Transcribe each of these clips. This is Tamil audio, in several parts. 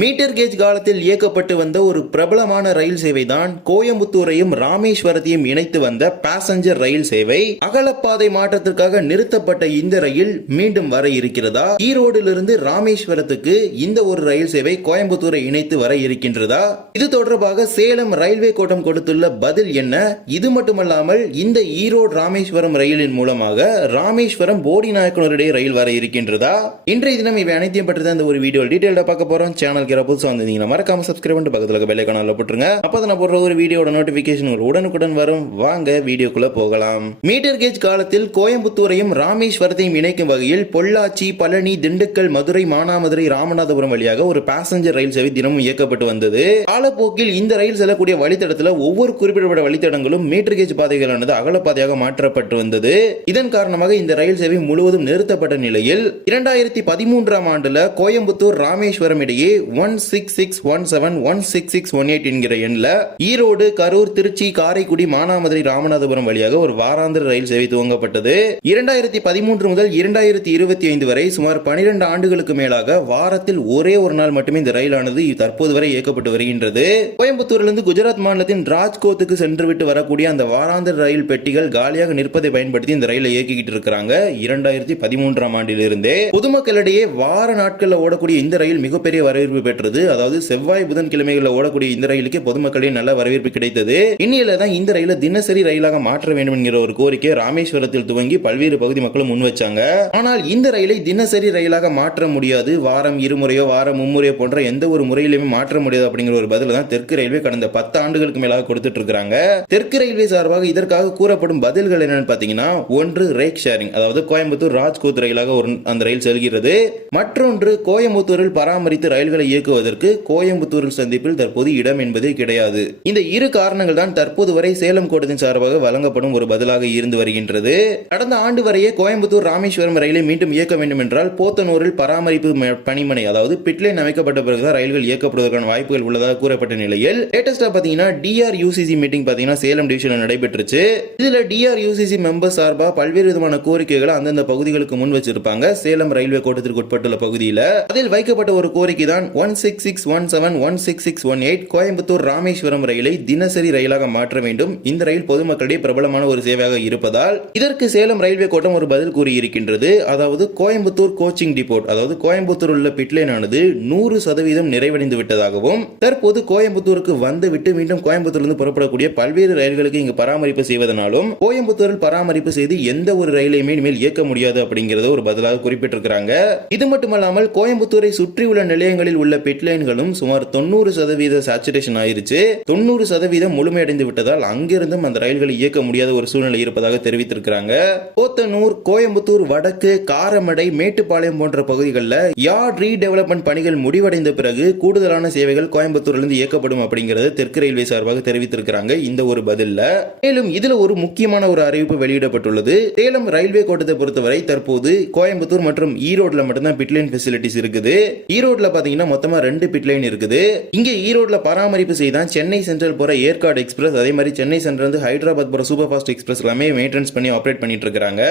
மீட்டர் கேஜ் காலத்தில் இயக்கப்பட்டு வந்த ஒரு பிரபலமான ரயில் சேவை தான் கோயம்புத்தூரையும் ராமேஸ்வரத்தையும் இணைத்து வந்த பாசஞ்சர் ரயில் சேவை. அகலப்பாதை மாற்றத்திற்காக நிறுத்தப்பட்ட இந்த ரயில் மீண்டும் வர இருக்கிறதா? ஈரோடிலிருந்து ராமேஸ்வரத்துக்கு இந்த ஒரு ரயில் சேவை கோயம்புத்தூரை இணைத்து வர இருக்கின்றதா? இது தொடர்பாக சேலம் ரயில்வே கோட்டம் கொடுத்துள்ள பதில் என்ன? இது மட்டுமல்லாமல் இந்த ஈரோடு ராமேஸ்வரம் ரயிலின் மூலமாக ராமேஸ்வரம் போடி நாயக்கனருடைய ரயில் வர இருக்கின்றதா? இன்றைய தினம் இவை அனைத்தையும் பற்றி தான் இந்த ஒரு வீடியோ டீடைல்டா பார்க்க போறோம். சேனல் வாங்கிற புதுசாக வந்திருந்தீங்கன்னா மறக்காம சப்ஸ்கிரைப் பண்ணிட்டு பக்கத்தில் இருக்க பெல் போட்டுருங்க. அப்போ நான் போடுற ஒரு வீடியோட நோட்டிபிகேஷன் உடனுக்குடன் வரும். வாங்க வீடியோக்குள்ள போகலாம். மீட்டர் கேஜ் காலத்தில் கோயம்புத்தூரையும் ராமேஸ்வரத்தையும் இணைக்கும் வகையில் பொள்ளாச்சி பழனி திண்டுக்கல் மதுரை மானாமதுரை ராமநாதபுரம் வழியாக ஒரு பேசஞ்சர் ரயில் சேவை தினமும் இயக்கப்பட்டு வந்தது. காலப்போக்கில் இந்த ரயில் செல்லக்கூடிய வழித்தடத்தில் ஒவ்வொரு குறிப்பிடப்பட்ட வழித்தடங்களும் மீட்டர் கேஜ் பாதைகளானது அகலப்பாதையாக மாற்றப்பட்டு வந்தது. இதன் காரணமாக இந்த ரயில் சேவை முழுவதும் நிறுத்தப்பட்ட நிலையில் இரண்டாயிரத்தி பதிமூன்றாம் ஆண்டுல கோயம்புத்தூர் ராமேஸ்வரம் இடையே one six six one seven one six six one eight என்கிற எண்ணில் ஈரோடு கரூர் திருச்சி காரைக்குடி மானாமதுரை ராமநாதபுரம் வழியாக ஒரு வாராந்திர ரயில் சேவை துவங்கப்பட்டது. இரண்டாயிரத்தி பதிமூன்று முதல் இரண்டாயிரத்தி இருபத்தி ஐந்து வரை சுமார் பனிரெண்டு ஆண்டுகளுக்கு மேலாக வாரத்தில் ஒரே ஒரு நாள் மட்டுமே இந்த ரயிலானது தற்போது வரை இயக்கப்பட்டு வருகின்றது. கோயம்புத்தூரிலிருந்து குஜராத் மாநிலத்தின் ராஜ்கோத்துக்கு சென்றுவிட்டு வரக்கூடிய அந்த வாராந்திர ரயில் பெட்டிகள் காலியாக நிற்பதை பயன்படுத்தி இந்த ரயிலை இயக்கிக்கிட்டு இருக்கிறாங்க. இரண்டாயிரத்தி பதிமூன்றாம் ஆண்டிலிருந்தே பொதுமக்களிடையே வார நாட்களில் ஓடக்கூடிய இந்த ரயில் மிகப்பெரிய வரவேற்பு பெற்றது. அதாவது செவ்வாய் புதன் கிழமைகளில் ஓடக்கூடிய இந்த ரயிலுக்கு பொதுமக்களின் நல்ல வரவேற்பு கிடைத்தது. இந்நிலையில தான் இந்த ரயிலை தினசரி ரயிலாக மாற்ற வேண்டும் என்கிற ஒரு கோரிக்கை ராமேஸ்வரத்தில் துவங்கி பல்வேறு பகுதி மக்களும் முன் வச்சாங்க. ஆனால் இந்த ரயிலை தினசரி ரயிலாக மாற்ற முடியாது. வாரம் இருமுறையோ வாரம் மும்முறையோ போன்ற எந்த ஒரு முறையிலுமே மாற்ற முடியாது அப்படிங்கிற ஒரு பதில் தான் தெற்கு ரயில்வே கடந்த பத்து ஆண்டுகளுக்கு மேலாக கொடுத்துட்டு இருக்காங்க தெற்கு ரயில்வே சார்பாக இதற்காக கூறப்படும் பதில்கள் என்னன்னு பாத்தீங்கன்னா ஒன்று ரேக் ஷேரிங். அதாவது கோயம்புத்தூர் ராஜ்கோத் ரயிலாக ஒரு அந்த ரயில் செல்கிறது. மற்றொன்று கோயம்புத்தூரில் பராமரித்து ரயில்களை இயக்குவதற்கு கோயம்புத்தூரில் சந்திப்பில் தற்போது இடம் என்பதே கிடையாது. இந்த இரு காரணங்கள் தான் தற்போது வரை சேலம் கோட்டத்தின் சார்பாக வழங்கப்படும் ஒரு பதிலாக இருந்து வருகின்றது. கடந்த ஆண்டு வரையே கோயம்புத்தூர் ராமேஸ்வரம் ரயிலை மீண்டும் இயக்க வேண்டும் என்றால் போத்தனூரில் பராமரிப்பு பணிமனை அதாவது பிட்லைன் அமைக்கப்பட்ட பிறகுதான் ரயில்கள் இயக்கப்படுவதற்கான வாய்ப்புகள் உள்ளதாக கூறப்பட்ட நிலையில் லேட்டஸ்டா பாத்தீங்கன்னா டிஆர் யூசிசி மீட்டிங் பாத்தீங்கன்னா சேலம் டிவிஷனில் நடைபெற்றுச்சு. இதுல டிஆர் யூசிசி மெம்பர் சார்பா பல்வேறு விதமான கோரிக்கைகளை அந்தந்த பகுதிகளுக்கு முன் வச்சிருப்பாங்க. சேலம் ரயில்வே கோட்டத்திற்கு உட்பட்டுள்ள பகுதியில். அதில் வைக்கப்பட்ட ஒரு கோரிக்கை தான் one six six one seven one six six one eight Coimbatore Rameswaram ரயிலை தினசரி ரயிலாக மாற்ற வேண்டும். இந்த ரயில் பொதுமக்களிடையே பிரபலமான ஒரு சேவையாக இருப்பதால் இதற்கு சேலம் ரயில்வே கோட்டம் ஒரு பதில் கூறியிருக்கின்றது. அதாவது கோயம்புத்தூர் கோச்சிங் டிபோட் அதாவது கோயம்புத்தூர் உள்ள பிட்லைன் ஆனது நூறு சதவீதம் நிறைவடைந்து விட்டதாகவும் தற்போது கோயம்புத்தூருக்கு வந்துவிட்டு மீண்டும் கோயம்புத்தூரிலிருந்து புறப்படக்கூடிய பல்வேறு ரயில்களுக்கு இங்கு பராமரிப்பு செய்வதனாலும் கோயம்புத்தூரில் பராமரிப்பு செய்து எந்த ஒரு ரயிலையுமே இனிமேல் இயக்க முடியாது அப்படிங்கறத ஒரு பதிலாக குறிப்பிட்டிருக்கிறாங்க. இது மட்டுமல்லாமல் கோயம்புத்தூரை சுற்றியுள்ள நிலையங்களில் உள்ள உள்ள பிட்லைன்களும் சுமார் தொண்ணூறு சதவீத சேச்சுரேஷன் ஆயிருச்சு. தொண்ணூறு சதவீதம் முழுமையடைந்து விட்டதால் அங்கிருந்தும் அந்த ரயில்களை இயக்க முடியாத ஒரு சூழ்நிலை இருப்பதாக தெரிவித்திருக்கிறாங்க. போத்தனூர் கோயம்புத்தூர் வடக்கு காரமடை மேட்டுப்பாளையம் போன்ற பகுதிகளில் யார்ட் ரீடெவலப்மெண்ட் பணிகள் முடிவடைந்த பிறகு கூடுதலான சேவைகள் கோயம்புத்தூர்லேருந்து இயக்கப்படும் அப்படிங்கிறது தெற்கு ரயில்வே சார்பாக தெரிவித்திருக்கிறாங்க. இந்த ஒரு பதில்ல. மேலும் இதுல ஒரு முக்கியமான ஒரு அறிவிப்பு வெளியிடப்பட்டுள்ளது. சேலம் ரயில்வே கோட்டத்தை பொறுத்தவரை தற்போது கோயம்புத்தூர் மற்றும் ஈரோட்ல மட்டும்தான் பிட்லைன் ஃபெசிலிட்டிஸ் இருக்குது. ஈரோட்ல பாத்தீங்கன்னா மொத்தமா ரெண்டு பிட் லைன் இருக்குது. இங்க ஈரோட்ல பராமரிப்பு செய்தான் சென்னை சென்ட்ரல் போற ஏற்காடு எக்ஸ்பிரஸ். அதே மாதிரி சென்னை சென்ட்ரல் இருந்து ஹைதராபாத் போற சூப்பர் ஃபாஸ்ட் எக்ஸ்பிரஸ் எல்லாமே மெயின்டெனன்ஸ் பண்ணி ஆப்ரேட் பண்ணிட்டு இருக்காங்க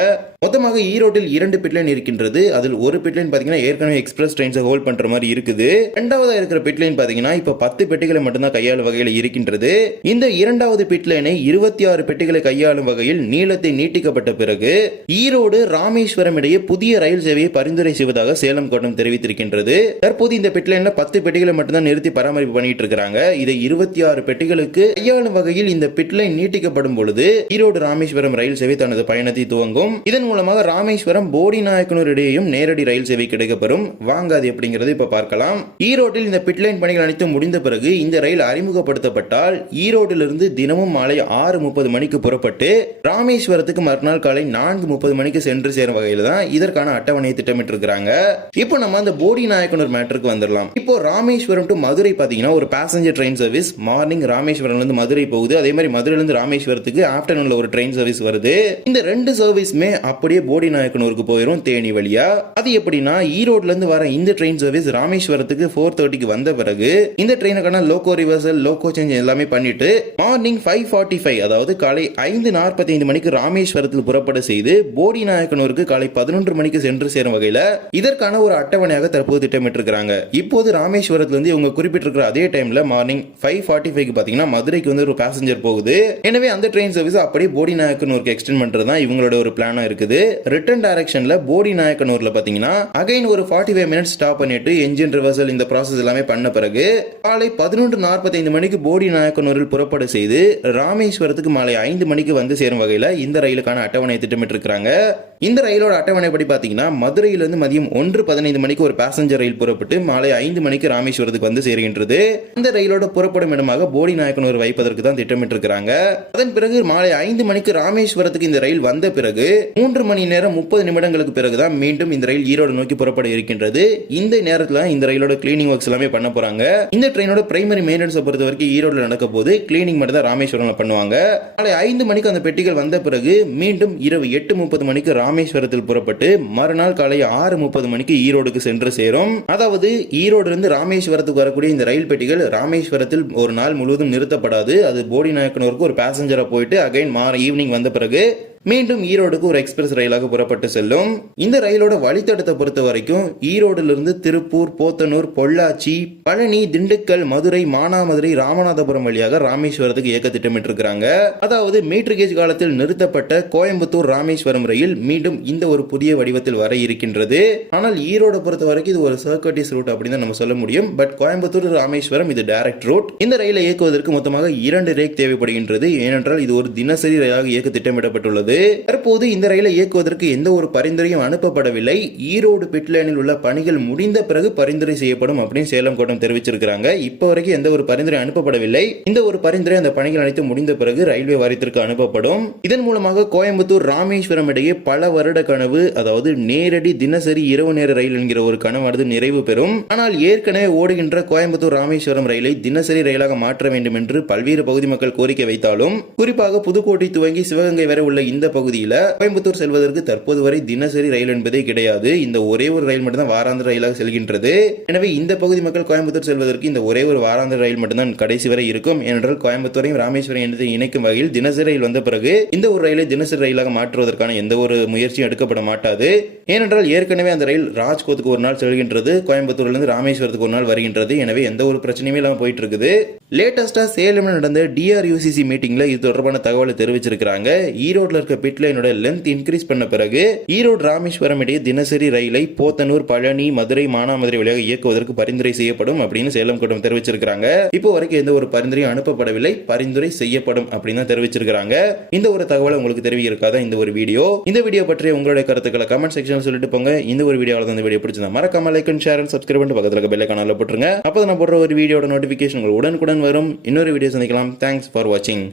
மொத்தமாக ஈரோட்டில் இரண்டு பிட் லைன் இருக்கின்றது. அதில் ஒரு பிட் லைன் பாத்தீங்கன்னா ஏற்கனவே எக்ஸ்பிரஸ் ட்ரெயின்ஸை ஹோல்ட் பண்ற மாதிரி இருக்குது. இரண்டாவதா இருக்கிற பிட் லைன் பாத்தீங்கன்னா இப்ப பத்து பெட்டிகளை மட்டும்தான் கையாளும் வகையில் இருக்கின்றது. இந்த இரண்டாவது பிட் லைனை இருபத்தி ஆறு பெட்டிகளை கையாளும் வகையில் நீளத்தை நீட்டிக்கப்பட்ட பிறகு ஈரோடு ராமேஸ்வரம் இடையே புதிய ரயில் சேவையை பரிந்துரை செய்வதாக சேலம் கோட்டம் தெரிவித்திருக்கின்றது. தற்போது இந்த பிட் என்ன பத்து பெட்டிகளை மட்டும்தான் நிறுத்தி பராமரிப்பு பண்ணிட்டு இருக்காங்க இதை இருபத்தி ஆறு பெட்டிகளுக்கு கையாளும் வகையில் இந்த பிட்லைன் நீட்டிக்கப்படும் பொழுது ஈரோடு ராமேஸ்வரம் ரயில் சேவை தனது பயணத்தை துவங்கும். இதன் மூலமாக ராமேஸ்வரம் போடி நாயக்கனூர் இடையேயும் நேரடி ரயில் சேவை கிடைக்கப்பெறும். வாங்க அது எப்படிங்கிறது இப்ப பார்க்கலாம். ஈரோட்டில் இந்த பிட்லைன் பணிகள் அனைத்தும் முடிந்த பிறகு இந்த ரயில் அறிமுகப்படுத்தப்பட்டால் ஈரோட்டிலிருந்து தினமும் மாலை ஆறு முப்பது மணிக்கு புறப்பட்டு ராமேஸ்வரத்துக்கு மறுநாள் காலை நான்கு முப்பது மணிக்கு சென்று சேரும் வகையில் தான் இதற்கான அட்டவணையை திட்டமிட்டிருக்கிறாங்க. இப்போ நம்ம அந்த போடி நாயக்கனூர் மேட்டருக்கு வந்துடலாம். இப்போ ராமேஸ்வரம் டு மதுரை பாத்தீங்கன்னா ஒரு பேசஞ்சர் ட்ரெயின் சர்வீஸ் மார்னிங் ராமேஸ்வரம்ல இருந்து மதுரை போகுது. அதே மாதிரி மதுரைல இருந்து ராமேஸ்வரத்துக்கு ஆஃப்டர்நூன்ல ஒரு ட்ரெயின் சர்வீஸ் வருது. இந்த ரெண்டு சர்வீஸுமே அப்படியே போடி நாயக்கனூருக்கு போயிடும் தேனி வழியா. அது எப்படின்னா ஈரோட்ல இருந்து வர இந்த ட்ரெயின் சர்வீஸ் ராமேஸ்வரத்துக்கு ஃபோர் தேர்ட்டிக்கு வந்த பிறகு இந்த ட்ரெயினுக்கான லோகோ ரிவர்சல் லோகோ சேஞ்ச் எல்லாமே பண்ணிட்டு மார்னிங் ஃபைவ் ஃபார்ட்டி ஃபைவ் அதாவது காலை ஐந்து நாற்பத்தி ஐந்து மணிக்கு ராமேஸ்வரத்தில் புறப்பட செய்து போடி நாயக்கனூருக்கு காலை பதினொன்று மணிக்கு சென்று சேரும் வகையில இதற்கான ஒரு அட்டவணையாக தற்போது திட்டமிட்டிருக்கிறாங்க. இப்போ இப்போது ராமேஸ்வரத்துல இருந்து இவங்க குறிப்பிட்டிருக்கிற அதே டைம்ல மார்னிங் ஃபைவ் ஃபார்ட்டி ஃபைவ் பாத்தீங்கன்னா மதுரைக்கு வந்து ஒரு பேசஞ்சர் போகுது. எனவே அந்த ட்ரெயின் சர்வீஸ் அப்படியே போடி நாயக்கனூருக்கு எக்ஸ்டெண்ட் பண்றது தான் இவங்களோட ஒரு பிளானா இருக்குது. ரிட்டர்ன் டைரக்ஷன்ல போடி நாயக்கனூர்ல பாத்தீங்கன்னா அகைன் ஒரு ஃபார்ட்டி ஃபைவ் மினிட்ஸ் ஸ்டாப் பண்ணிட்டு என்ஜின் ரிவர்சல் இந்த ப்ராசஸ் எல்லாமே பண்ண பிறகு காலை பதினொன்று நாற்பத்தைந்து மணிக்கு போடி நாயக்கனூரில் புறப்பட செய்து ராமேஸ்வரத்துக்கு மாலை ஐந்து மணிக்கு வந்து சேரும் வகையில் இந்த ரயிலுக்கான அட்டவணை திட்டமிட்டிருக்கிறாங்க. இந்த ரயிலோட அட்டவணைப்படி பார்த்தீங்கன்னா மதுரையிலிருந்து மதியம் ஒன்று பதினைந்து மணிக்கு ஒரு பேசஞ்சர் ரயில் புறப்பட்டு மாலை ஐந்து மணிக்கு ராமேஸ்வரத்துக்கு வந்து சேருகின்றது. இந்த ரயிலோட புறப்படும் இடமாக போடி நாயக்கனூர் வைப்பதற்கு தான் திட்டமிட்டிருக்கிறாங்க. அதன் பிறகு மாலை ஐந்து மணிக்கு ராமேஸ்வரத்துக்கு இந்த ரயில் வந்த பிறகு மூன்று மணி நேரம் முப்பது நிமிடங்களுக்கு பிறகுதான் மீண்டும் இந்த ரயில் ஈரோடு நோக்கி புறப்பட இருக்கின்றது. இந்த நேரத்தில் இந்த ரயிலோட கிளீனிங் ஒர்க்ஸ் எல்லாமே பண்ண போறாங்க. இந்த ட்ரெயினோட பிரைமரி மெயின்டெனன்ஸ் பொறுத்த வரைக்கும் ஈரோடுல நடக்க போது கிளீனிங் மட்டும் தான் ராமேஸ்வரம்ல பண்ணுவாங்க. மாலை ஐந்து மணிக்கு அந்த பெட்டிகள் வந்த பிறகு மீண்டும் இரவு எட்டு முப்பது மணிக்கு ராமேஸ்வரத்தில் புறப்பட்டு மறுநாள் காலை ஆறு முப்பது மணிக்கு ஈரோடுக்கு சென்று சேரும். அதாவது ஈரோடுலேருந்து ராமேஸ்வரத்துக்கு வரக்கூடிய இந்த ரயில் பெட்டிகள் ராமேஸ்வரத்தில் ஒரு நாள் முழுவதும் நிறுத்தப்படாது. அது போடி நாயக்கனூருக்கு ஒரு பேசஞ்சரை போயிட்டு அகைன் மாற ஈவினிங் வந்த பிறகு மீண்டும் ஈரோடுக்கு ஒரு எக்ஸ்பிரஸ் ரயிலாக புறப்பட்டு செல்லும். இந்த ரயிலோட வழித்தடத்தை பொறுத்த வரைக்கும் ஈரோடிலிருந்து திருப்பூர் போத்தனூர் பொள்ளாச்சி பழனி திண்டுக்கல் மதுரை மானாமதுரை ராமநாதபுரம் வழியாக ராமேஸ்வரத்துக்கு இயக்க திட்டமிட்டிருக்கிறாங்க. அதாவது மீட்டர் கேஜ் காலத்தில் நிறுத்தப்பட்ட கோயம்புத்தூர் ராமேஸ்வரம் ரயில் மீண்டும் இந்த ஒரு புதிய வடிவத்தில் வர இருக்கின்றது. ஆனால் ஈரோடு பொறுத்த வரைக்கும் இது ஒரு சர்க்கட்டிஸ் ரூட் அப்படின்னு தான் நம்ம சொல்ல முடியும். பட் கோயம்புத்தூர் ராமேஸ்வரம் இது டைரக்ட் ரூட் இந்த ரயிலை இயக்குவதற்கு மொத்தமாக இரண்டு ரேக் தேவைப்படுகின்றது. ஏனென்றால் இது ஒரு தினசரி ரயிலாக இயக்க திட்டமிடப்பட்டுள்ளது. தற்போது இந்த ரயிலை இயக்குவதற்கு எந்த ஒரு பரிந்துரையும் அனுப்பப்படவில்லை. ஈரோடு பிட்லைனில் உள்ள பணிகள் முடிந்த பிறகு பரிந்துரை செய்யப்படும் அப்படின்னு சேலம் கோட்டம் தெரிவிச்சிருக்காங்க இப்போ வரைக்கும் எந்த ஒரு பரிந்துரை அனுப்பப்படவில்லை. இந்த ஒரு பரிந்துரை அந்த பணிகள் அனைத்து முடிந்த பிறகு ரயில்வே வாரியத்திற்கு அனுப்பப்படும். இதன் மூலமாக கோயம்புத்தூர் ராமேஸ்வரம் இடையே பல வருட கனவு அதாவது நேரடி தினசரி இரவு நேர ரயில் என்கிற ஒரு கனவானது நிறைவு பெறும். ஆனால் ஏற்கனவே ஓடுகின்ற கோயம்புத்தூர் ராமேஸ்வரம் ரயிலை தினசரி ரயிலாக மாற்ற வேண்டும் என்று பல்வேறு பகுதி மக்கள் கோரிக்கை வைத்தாலும் குறிப்பாக புதுக்கோட்டை துவங்கி சிவகங்கை வரை உள்ள இந்த பகுதியில் கோயம்புத்தூர் செல்வதற்கு தற்போது வரை தினசரி ரயில் என்பதே கிடையாது. இந்த ஒரே ஒரு ரயில் மட்டும்தான் வாராந்திர ரயிலாக செல்கின்றது. எனவே இந்த பகுதி மக்கள் கோயம்புத்தூர் செல்வதற்கு இந்த ஒரே ஒரு வாராந்திர ரயில் மட்டும்தான் கடைசி வரை இருக்கும். ஏனென்றால் கோயம்புத்தூரையும் ராமேஸ்வரம் என்பதை இணைக்கும் வகையில் தினசரி ரயில் வந்த பிறகு இந்த ஒரு ரயிலை தினசரி ரயிலாக மாற்றுவதற்கான எந்த ஒரு முயற்சியும் எடுக்கப்பட மாட்டாது. ஏனென்றால் ஏற்கனவே அந்த ரயில் ராஜ்கோத்துக்கு ஒரு நாள் செல்கின்றது. கோயம்புத்தூர்லேருந்து ராமேஸ்வரத்துக்கு ஒரு நாள் வருகின்றது. எனவே எந்த ஒரு பிரச்சனையுமே இல்லாமல் போயிட்டு இருக்குது லேட்டஸ்டா சேலம்ல நடந்த டிஆர்யூசிசி மீட்டிங்ல இது தொடர்பான தகவலை தெரிவிச்சிருக்கிறாங்க. ஈரோட்ல இருக்க பிட் லைனோட லென்த் இன்க்ரீஸ் பண்ண பிறகு ஈரோடு ராமேஸ்வரம் இடையே தினசரி ரயிலை போத்தனூர் பழனி மதுரை மானாமதுரை வழியாக இயக்குவதற்கு பரிந்துரை செய்யப்படும் அப்படின்னு சேலம் கூட்டம் தெரிவிச்சிருக்காங்க இப்போ வரைக்கும் எந்த ஒரு பரிந்துரையும் அனுப்பப்படவில்லை. பரிந்துரை செய்யப்படும் அப்படின்னு தான் தெரிவிச்சிருக்காங்க இந்த ஒரு தகவலை உங்களுக்கு தெரிவிக்கிறக்காக இந்த ஒரு வீடியோ. இந்த வீடியோ பற்றிய உங்களுடைய கருத்துக்களை கமெண்ட் செக்ஷன் சொல்லிட்டு போங்க. இந்த ஒரு வீடியோவில் இந்த வீடியோ பிடிச்சிருந்தா மறக்காம like and share and subscribe பண்ணி பக்கத்தில் இருக்க பெல்லை கனால போட்டுருங்க. அப்போ நான் போடுற ஒரு வீடியோட நோட்டிஃபிகேஷன் உங்களுக்கு உடனுக்குடன் வரும். இன்னொரு வீடியோ சந்திக்கலாம். தேங்க்ஸ் ஃபார் வாட்சிங்